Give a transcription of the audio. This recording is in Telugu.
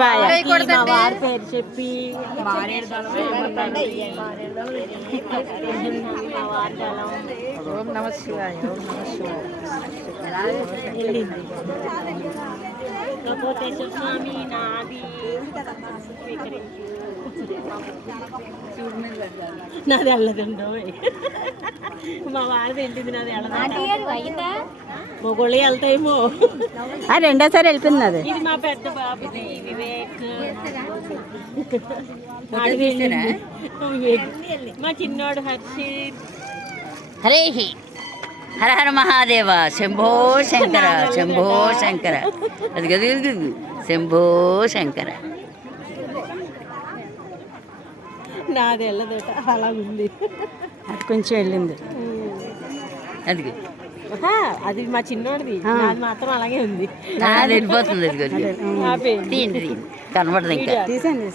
వారి పేరు చెప్పి ఓం నమ శివాయ, ఓం నమ శివాయ. వెళ్ళింది. కోటేశ్వర స్వామి నాది నాది వెళ్ళదండో, మా వారిది వెళ్ళింది, నాది వెళ్ళదా. మొగోళ్ళు వెళ్తాయేమో. రెండోసారి వెళ్ళిపోయింది అది. ఇది మా పెద్ద బాబుది వివేక్. మా చిన్నోడు హర్షిత్. హరే హర హర మహాదేవ, శంభో శంకర, శంభో శంకర. అది కదా శంభో శంకర. నాది వెళ్ళదట, అలా ఉంది. అది కొంచెం వెళ్ళింది. అది అది మా చిన్నోడిది, నాది మాత్రం అలాగే ఉంది. వెళ్ళిపోతుంది. అది తీయండి, కనబడదు ఇంకా. తీసాను.